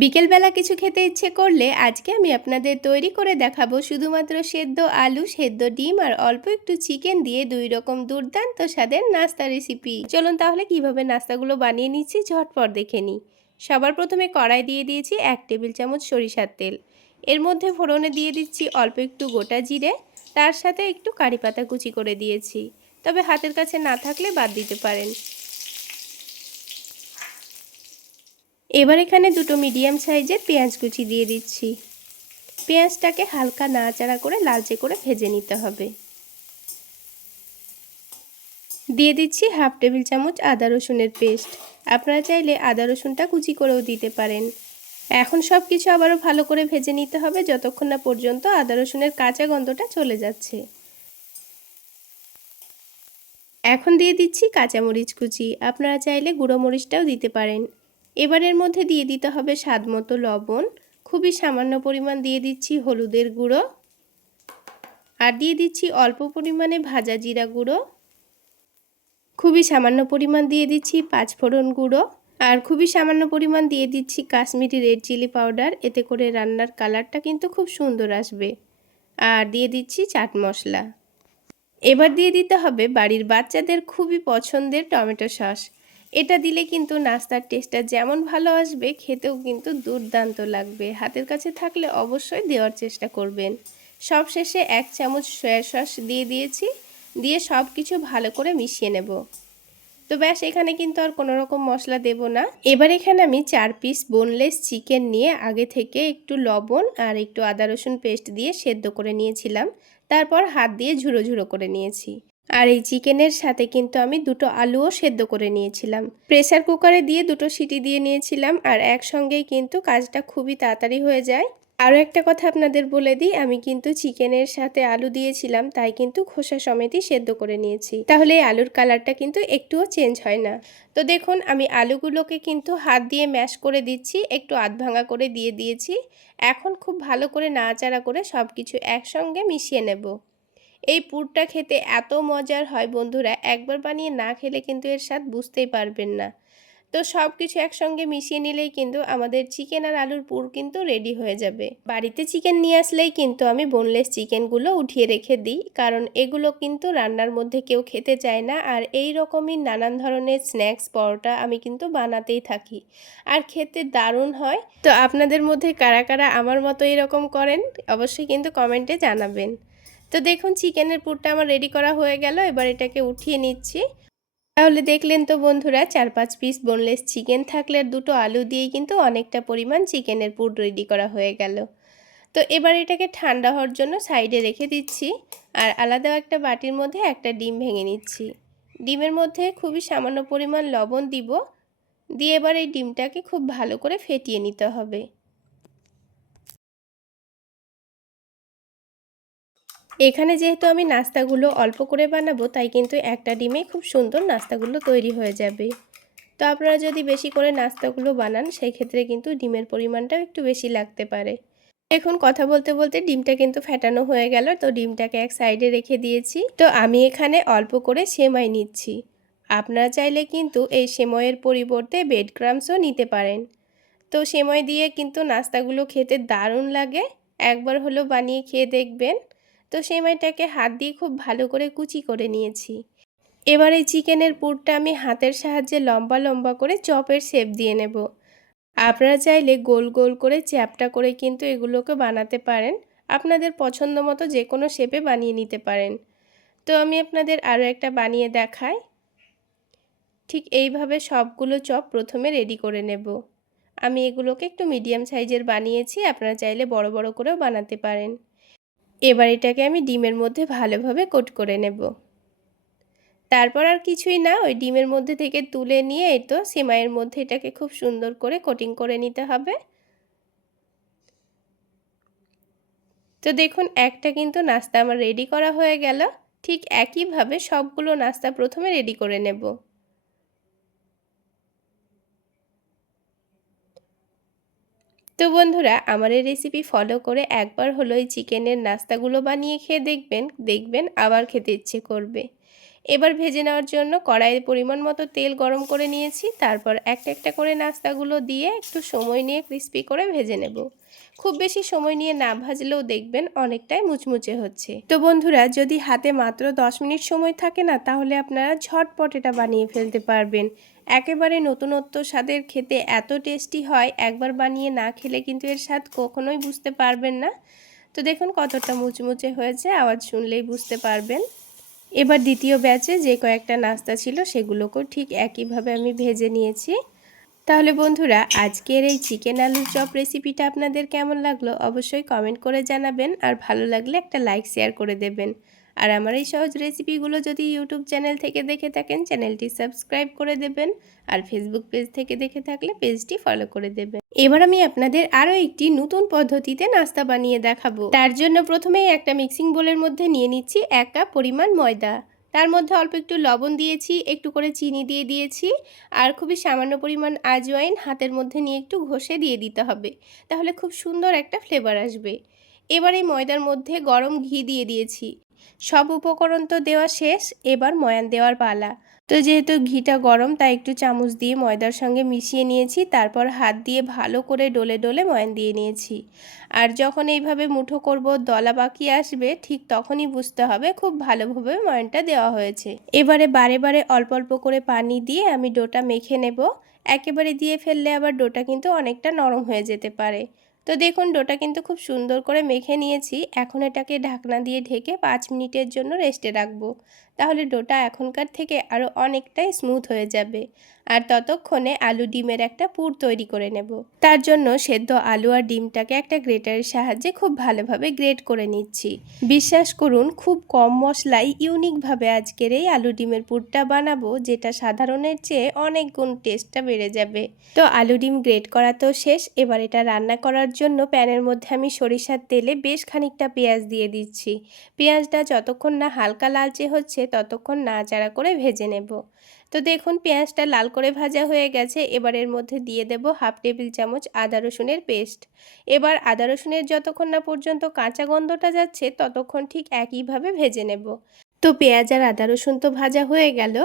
বিকেলবেলা কিছু খেতে ইচ্ছে করলে আজকে আমি আপনাদের তৈরি করে দেখাবো শুধুমাত্র সেদ্ধ আলু, সেদ্ধ ডিম আর অল্প একটু চিকেন দিয়ে 2 রকম দুর্দান্ত স্বাদের নাস্তা রেসিপি। চলুন তাহলে কিভাবে নাস্তাগুলো বানিয়ে নিচ্ছি ঝটপট দেখে নিই। সবার প্রথমে কড়াই দিয়ে দিয়েছি 1 টেবিল চামচ সরিষার তেল। এর মধ্যে ফোড়নে দিয়ে দিচ্ছি অল্প একটু গোটা জিরে, তার সাথে একটু কারি পাতা কুচি করে দিয়েছি, তবে হাতের কাছে না থাকলে বাদ দিতে পারেন। এবার এখানে দুটো মিডিয়াম সাইজের পেঁয়াজ কুচি দিয়ে দিচ্ছি। পেঁয়াজটাকে হালকা নাড়াচাড়া করে লালচে করে ভেজে নিতে হবে। দিয়ে দিচ্ছি হাফ টেবিল চামচ আদা রসুনের পেস্ট। আপনারা চাইলে আদা রসুনটা কুচি করেও দিতে পারেন। এখন সব কিছু আবারও ভালো করে ভেজে নিতে হবে যতক্ষণ না পর্যন্ত আদা রসুনের কাঁচা গন্ধটা চলে যাচ্ছে। এখন দিয়ে দিচ্ছি কাঁচামরিচ কুচি, আপনারা চাইলে গুঁড়ো মরিচটাও দিতে পারেন। এবারের মধ্যে দিয়ে দিতে হবে স্বাদ মতো লবণ, খুবই সামান্য পরিমাণ দিয়ে দিচ্ছি হলুদের গুঁড়ো, আর দিয়ে দিচ্ছি অল্প পরিমাণে ভাজা জিরা গুঁড়ো, খুবই সামান্য পরিমাণ দিয়ে দিচ্ছি পাঁচফোড়ন গুঁড়ো, আর খুবই সামান্য পরিমাণ দিয়ে দিচ্ছি কাশ্মীরি রেড চিলি পাউডার। এতে করে রান্নার কালারটা কিন্তু খুব সুন্দর আসবে। আর দিয়ে দিচ্ছি চাট মশলা। এবার দিয়ে দিতে হবে বাড়ির বাচ্চাদের খুবই পছন্দের টমেটো সস। এটা দিলে কিন্তু নাস্তার টেস্টটা যেমন ভালো আসবে, খেতেও কিন্তু দুর্দান্ত লাগবে। হাতের কাছে থাকলে অবশ্যই দেওয়ার চেষ্টা করবেন। সবশেষে 1 চামচ সয়া সস দিয়ে দিয়েছি, দিয়ে সব কিছু ভালো করে মিশিয়ে নেব। তো ব্যাস, এখানে কিন্তু আর কোনো রকম মশলা দেব না। এবার এখানে আমি 4 পিস বোনলেস চিকেন নিয়ে আগে থেকে একটু লবণ আর একটু আদা রসুন পেস্ট দিয়ে সেদ্ধ করে নিয়েছিলাম। তারপর হাত দিয়ে ঝুড়ো ঝুড়ো করে নিয়েছি। আর এই চিকেনের সাথে কিন্তু আমি দুটো আলুও সেদ্ধ করে নিয়েছিলাম। প্রেসার কুকারে দিয়ে দুটো সিটি দিয়ে নিয়েছিলাম, আর একসঙ্গেই কিন্তু কাজটা খুবই তাড়াতাড়ি হয়ে যায়। আরও একটা কথা আপনাদের বলে দিই, আমি কিন্তু চিকেনের সাথে আলু দিয়েছিলাম, তাই কিন্তু খোসা সমেতই সেদ্ধ করে নিয়েছি, তাহলে এই আলুর কালারটা কিন্তু একটুও চেঞ্জ হয় না। তো দেখুন, আমি আলুগুলোকে কিন্তু হাত দিয়ে ম্যাশ করে দিচ্ছি, একটু আধ ভাঙা করে দিয়ে দিয়েছি। এখন খুব ভালো করে নাড়াচাড়া করে সব কিছু একসঙ্গে মিশিয়ে নেব। এই পুরটা খেতে এত মজার হয় বন্ধুরা, একবার বানিয়ে না খেলে কিন্তু এর স্বাদ বুঝতেই পারবেন না। তো সব কিছু একসঙ্গে মিশিয়ে নিলেই কিন্তু আমাদের চিকেন আর আলুর পুর কিন্তু রেডি হয়ে যাবে। বাড়িতে চিকেন নিয়ে আসলেই কিন্তু আমি বোনলেস চিকেনগুলো উঠিয়ে রেখে দিই, কারণ এগুলো কিন্তু রান্নার মধ্যে কেউ খেতে চায় না। আর এই রকমই নানান ধরনের স্ন্যাক্স পরোটা আমি কিন্তু বানাতেই থাকি, আর খেতে দারুণ হয়। তো আপনাদের মধ্যে কারা কারা আমার মতো এরকম করেন অবশ্যই কিন্তু কমেন্টে জানাবেন। তো দেখুন, চিকেনের পুরটা আমার রেডি করা হয়ে গেল। এবার এটাকে উঠিয়ে নিচ্ছি। তাহলে দেখলেন তো বন্ধুরা, 4-5 পিস বোনলেস চিকেন থাকলে আর দুটো আলু দিয়েই কিন্তু অনেকটা পরিমাণ চিকেনের পুর রেডি করা হয়ে গেল। তো এবার এটাকে ঠান্ডা হওয়ার জন্য সাইডে রেখে দিচ্ছি, আর আলাদা একটা বাটির মধ্যে একটা ডিম ভেঙে নিচ্ছি। ডিমের মধ্যে খুবই সামান্য পরিমাণ লবণ দিব, দিয়ে এবার এই ডিমটাকে খুব ভালো করে ফেটিয়ে নিতে হবে। এখানে যেহেতু আমি নাস্তাগুলো অল্প করে বানাবো, তাই কিন্তু একটা ডিমে খুব সুন্দর নাস্তাগুলো তৈরি হয়ে যাবে। তো আপনারা যদি বেশি করে নাস্তাগুলো বানান, সেই ক্ষেত্রে কিন্তু ডিমের পরিমাণটাও একটু বেশি লাগতে পারে। এখন কথা বলতে বলতে ডিমটা কিন্তু ফেটানো হয়ে গেল। তো ডিমটাকে এক সাইডে রেখে দিয়েছি। তো আমি এখানে অল্প করে সেমাই নিচ্ছি। আপনারা চাইলে কিন্তু এই সেমাইয়ের পরিবর্তে ব্রেড ক্রাম্বসও নিতে পারেন। তো সেমাই দিয়ে কিন্তু নাস্তাগুলো খেতে দারুণ লাগে, একবার হলো বানিয়ে খেয়ে দেখবেন। তো সেমাইটাকে হাত দিয়ে খুব ভালো করে কুচি করে নিয়েছি। এবার এই চিকেনের পুরটা আমি হাতের সাহায্যে লম্বা লম্বা করে চপের শেপ দিয়ে নেব। আপনারা চাইলে গোল গোল করে চ্যাপ্টা করে কিন্তু এগুলোকে বানাতে পারেন। আপনাদের পছন্দ মতো যে কোনো শেপে বানিয়ে নিতে পারেন। তো আমি আপনাদের আরও একটা বানিয়ে দেখাই। ঠিক এইভাবে সবগুলো চপ প্রথমে রেডি করে নেব। আমি এগুলোকে একটু মিডিয়াম সাইজের বানিয়েছি, আপনারা চাইলে বড় বড় করেও বানাতে পারেন। এবার এটাকে আমি ডিমের মধ্যে ভালোভাবে কোট করে নেব। তারপর আর কিছুই না, ওই ডিমের মধ্যে থেকে তুলে নিয়ে এই তো সেমাইয়ের মধ্যে এটাকে খুব সুন্দর করে কোটিং করে নিতে হবে। তো দেখুন, একটা কিন্তু নাস্তা আমার রেডি করা হয়ে গেল। ঠিক একইভাবে সবগুলো নাস্তা প্রথমে রেডি করে নেব। তো বন্ধুরা, আমার এই রেসিপি ফলো করে একবার হলো এই চিকেনের নাস্তাগুলো বানিয়ে খেয়ে দেখবেন, দেখবেন আবার খেতে ইচ্ছে করবে। এবার ভেজে নেওয়ার জন্য কড়াইয়ে পরিমাণ মতো তেল গরম করে নিয়েছি। তারপর একটা একটা করে নাস্তাগুলো দিয়ে একটু সময় নিয়ে ক্রিস্পি করে ভেজে নেব। খুব বেশি সময় নিয়ে না ভাজলেও দেখবেন অনেকটাই মুচমুচে হচ্ছে। তো বন্ধুরা, যদি হাতে মাত্র 10 মিনিট সময় থাকে না, তাহলে আপনারা ঝটপট এটা বানিয়ে ফেলতে পারবেন। একেবারে নতুনত্ব স্বাদের, খেতে এত টেস্টি হয়, একবার বানিয়ে না খেলে কিন্তু এর স্বাদ কখনোই বুঝতে পারবেন না। তো দেখুন কতটা মুচমুচে হয়েছে, আওয়াজ শুনলেই বুঝতে পারবেন। এবার দ্বিতীয় ব্যাচে যে কয়েকটা নাস্তা ছিল সেগুলোকেও ঠিক একইভাবে আমি ভেজে নিয়েছি। তাহলে বন্ধুরা, আজকের এই চিকেন আলুর চপ রেসিপিটা আপনাদের কেমন লাগলো অবশ্যই কমেন্ট করে জানাবেন, আর ভালো লাগলে একটা লাইক শেয়ার করে দেবেন। আর আমার এই সহজ রেসিপিগুলো যদি ইউটিউব চ্যানেল থেকে দেখে থাকেন, চ্যানেলটি সাবস্ক্রাইব করে দেবেন, আর ফেসবুক পেজ থেকে দেখে থাকলে পেজটি ফলো করে দেবেন। এবার আমি আপনাদের আরও একটি নতুন পদ্ধতিতে নাস্তা বানিয়ে দেখাবো। তার জন্য প্রথমেই একটা মিক্সিং বোলের মধ্যে নিয়ে নিচ্ছি 1 কাপ পরিমাণ ময়দা। তার মধ্যে অল্প একটু লবণ দিয়েছি, একটু করে চিনি দিয়ে দিয়েছি, আর খুবই সামান্য পরিমাণ আজওয়াইন হাতের মধ্যে নিয়ে একটু ঘষে দিয়ে দিতে হবে, তাহলে খুব সুন্দর একটা ফ্লেভার আসবে। এবার এই ময়দার মধ্যে গরম ঘি দিয়ে দিয়েছি। সব উপকরণ তো দেওয়া শেষ, এবার ময়ান দেওয়ার পালা। তো যেহেতু ঘিটা গরম, তাই একটু চামচ দিয়ে ময়দার সঙ্গে মিশিয়ে নিয়েছি, তারপর হাত দিয়ে ভালো করে ডলে ডলে ময়ান দিয়ে নিয়েছি। আর যখন এইভাবে মুঠো করব, দলা পাকিয়ে আসবে, ঠিক তখনই বুঝতে হবে খুব ভালোভাবে ময়ানটা দেওয়া হয়েছে। এবারে বারে বারে অল্প অল্প করে পানি দিয়ে আমি ডোটা মেখে নেব। একেবারে দিয়ে ফেললে আবার ডোটা কিন্তু অনেকটা নরম হয়ে যেতে পারে। তো দেখুন ডোটা কিন্তু খুব সুন্দর করে মেখে নিয়েছি। এখন এটাকে ঢাকনা দিয়ে ঢেকে 5 মিনিটের জন্য রেস্টে রাখবো। তাহলে ডোটা এখনকার থেকে আরও অনেকটাই স্মুথ হয়ে যাবে। আর ততক্ষণে আলু ডিমের একটা পুর তৈরি করে নেব। তার জন্য সেদ্ধ আলু আর ডিমটাকে একটা গ্রেটারের সাহায্যে খুব ভালোভাবে গ্রেট করে নিচ্ছি। বিশ্বাস করুন, খুব কম মশলায় ইউনিকভাবে আজকের এই আলু ডিমের পুরটা বানাবো, যেটা সাধারণের চেয়ে অনেক গুণ টেস্টটা বেড়ে যাবে। তো আলু ডিম গ্রেট করা তো শেষ। এবার এটা রান্না করার জন্য প্যানের মধ্যে আমি সরিষার তেলে বেশ খানিকটা পেঁয়াজ দিয়ে দিচ্ছি। পেঁয়াজটা যতক্ষণ না হালকা লালচে হচ্ছে ততক্ষণ নাড়াচাড়া করে ভেজে নেব। তো দেখুন পেঁয়াজটা লাল করে ভাজা হয়ে গেছে। এবার এর মধ্যে দিয়ে দেব 1/2 টেবিল চামচ আদা রসুনের পেস্ট। এবার আদা রসুনের যতক্ষণ না পর্যন্ত কাঁচা গন্ধটা যাচ্ছে ততক্ষণ ঠিক একইভাবে ভেজে নেব। তো পেঁয়াজ আর আদা রসুন তো ভাজা হয়ে গেল।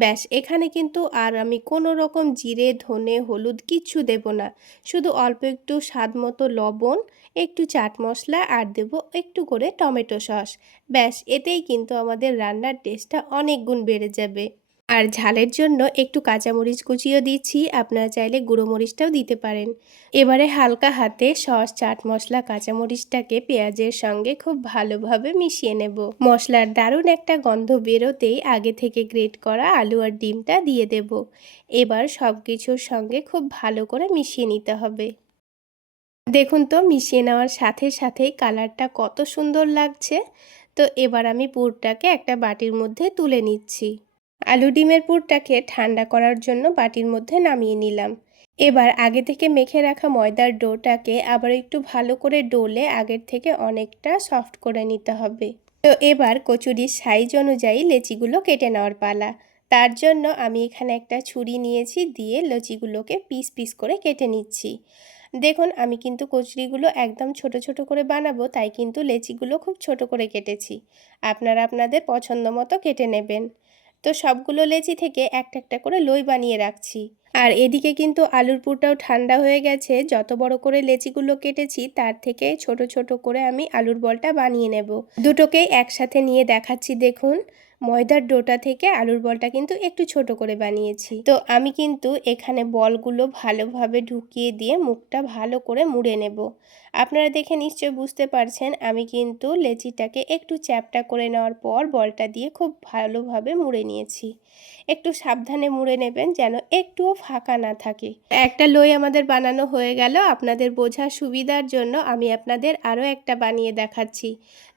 ব্যাস, এখানে কিন্তু আর আমি কোনো রকম জিরে, ধনে, হলুদ কিচ্ছু দেব না। শুধু অল্প একটু স্বাদ মতো লবণ, একটু চাট মশলা, আর দেব একটু করে টমেটো সস। ব্যাস, এতেই কিন্তু আমাদের রান্নার টেস্টটা অনেক গুণ বেড়ে যাবে। আর ঝালের জন্য একটু কাঁচামরিচ কুচিও দিচ্ছি, আপনারা চাইলে গুঁড়ো মরিচটাও দিতে পারেন। এবারে হালকা হাতে সস, চাট মশলা, কাঁচামরিচটাকে পেঁয়াজের সঙ্গে খুব ভালোভাবে মিশিয়ে নেব। মশলার দারুণ একটা গন্ধ বেরোতেই আগে থেকে গ্রেট করা আলু আর ডিমটা দিয়ে দেব। এবার সব কিছুর সঙ্গে খুব ভালো করে মিশিয়ে নিতে হবে। দেখুন তো মিশিয়ে নেওয়ার সাথে সাথেই কালারটা কত সুন্দর লাগছে। তো এবার আমি পুরটাকে একটা বাটির মধ্যে তুলে নিচ্ছি। আলু ডিমের পুরটাকে ঠান্ডা করার জন্য বাটির মধ্যে নামিয়ে নিলাম। এবার আগে থেকে মেখে রাখা ময়দার ডোটাকে আবার একটু ভালো করে ডলে আগের থেকে অনেকটা সফট করে নিতে হবে। তো এবার কচুরির সাইজ অনুযায়ী লেচিগুলো কেটে নেওয়ার পালা। তার জন্য আমি এখানে একটা ছুরি নিয়েছি, দিয়ে লেচিগুলোকে পিস পিস করে কেটে নিচ্ছি। দেখুন আমি কিন্তু কচুরিগুলো একদম ছোট ছোট করে বানাবো, তাই কিন্তু লেচিগুলো খুব ছোট করে কেটেছি। আপনারা আপনাদের পছন্দ মতো কেটে নেবেন। তো সবগুলো লেচি থেকে একটা একটা করে লই বানিয়ে রাখছি। আর এদিকে কিন্তু আলুর পুরটাও ঠান্ডা হয়ে গেছে। যত বড় করে লেচিগুলো কেটেছি তার থেকে ছোট ছোট করে আমি আলুর বলটা বানিয়ে নেব। দুটোকেই একসাথে নিয়ে দেখাচ্ছি। দেখুন ময়দার ডোটা থেকে আলুর বলটা কিন্তু একটু ছোট করে বানিয়েছি। তো আমি কিন্তু এখানে বলগুলো ভালোভাবে ঢুকিয়ে দিয়ে মুখটা ভালো করে মুড়ে নেব। আপনারা দেখে নিশ্চয়ই বুঝতে পারছেন আমি কিন্তু লেচিটাকে একটু চ্যাপটা করে নেওয়ার পর বলটা দিয়ে খুব ভালোভাবে মুড়ে নিয়েছি। একটু সাবধানে মুড়ে নেবেন যেন একটুও ফাঁকা না থাকে। একটা লই আমাদের বানানো হয়ে গেল। আপনাদের বোঝার সুবিধার জন্য আমি আপনাদের আরও একটা বানিয়ে দেখাচ্ছি।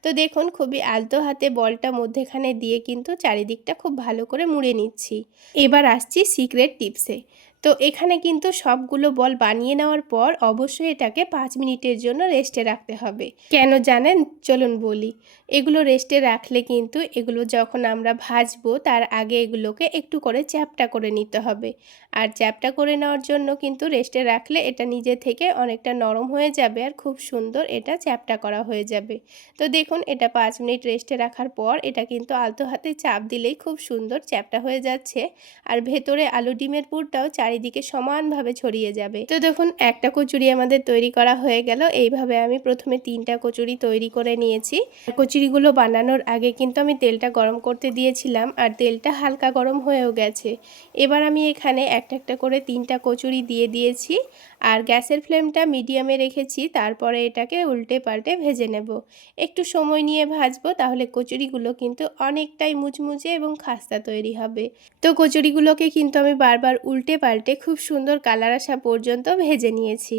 তো দেখুন খুবই আলতো হাতে বলটা মধ্যেখানে দিয়ে কিন্তু চারিদিকটা খুব ভালো করে মুড়ে নিচ্ছি। এবার আসছি সিক্রেট টিপসে। তো এখানে কিন্তু সবগুলো বল বানিয়ে নেওয়ার পর অবশ্যই এটাকে 5 মিনিটের জন্য রেস্টে রাখতে হবে। কেন জানেন? চলুন বলি। এগুলো রেস্টে রাখলে কিন্তু এগুলো যখন আমরা ভাজবো তার আগে এগুলোকে একটু করে চ্যাপটা করে নিতে হবে। আর চ্যাপটা করে নেওয়ার জন্য কিন্তু রেস্টে রাখলে এটা নিজে থেকে অনেকটা নরম হয়ে যাবে আর খুব সুন্দর এটা চ্যাপটা করা হয়ে যাবে। তো দেখুন এটা 5 মিনিট রেস্টে রাখার পর এটা কিন্তু আলতো হাতে চাপ দিলেই খুব সুন্দর চ্যাপটা হয়ে যাচ্ছে। আর ভেতরে আলু ডিমের পুরটাও চারিদিকে সমানভাবে ছড়িয়ে যাবে। তো দেখুন একটা কচুরি আমাদের তৈরি করা হয়ে গেল। এইভাবে আমি প্রথমে 3টা কচুরি তৈরি করে নিয়েছি। কচুরিগুলো বানানোর আগে কিন্তু আমি তেলটা গরম করতে দিয়েছিলাম আর তেলটা হালকা গরম হয়েও গেছে। এবার আমি এখানে একটা একটা করে 3টা কচুরি দিয়ে দিয়েছি আর গ্যাসের ফ্লেমটা মিডিয়ামে রেখেছি। তারপরে এটাকে উল্টে পাল্টে ভেজে নেব। একটু সময় নিয়ে ভাজবো, তাহলে কচুরিগুলো কিন্তু অনেকটাই মুচমুচে এবং খাস্তা তৈরি হবে। তো কচুরিগুলোকে কিন্তু আমি বারবার উল্টে পাল্টে খুব সুন্দর কালার আসা পর্যন্ত ভেজে নিয়েছি।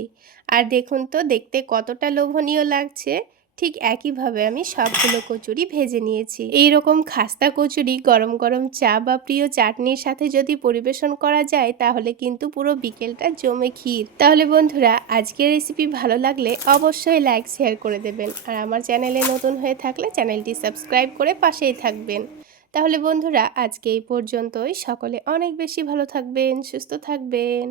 আর দেখুন তো দেখতে কতটা লোভনীয় লাগছে। ঠিক একইভাবে আমি সবগুলো কচুরি ভেজে নিয়েছি। এই রকম খাস্তা কচুরি গরম গরম চা বা প্রিয় চাটনির সাথে যদি পরিবেশন করা যায় তাহলে কিন্তু পুরো বিকেলটা জমে ক্ষীর। তাহলে বন্ধুরা আজকের রেসিপি ভালো লাগলে অবশ্যই লাইক শেয়ার করে দেবেন আর আমার চ্যানেলে নতুন হয়ে থাকলে চ্যানেলটি সাবস্ক্রাইব করে পাশেই থাকবেন। তাহলে বন্ধুরা আজকে এই পর্যন্তই। সকলে অনেক বেশি ভালো থাকবেন, সুস্থ থাকবেন।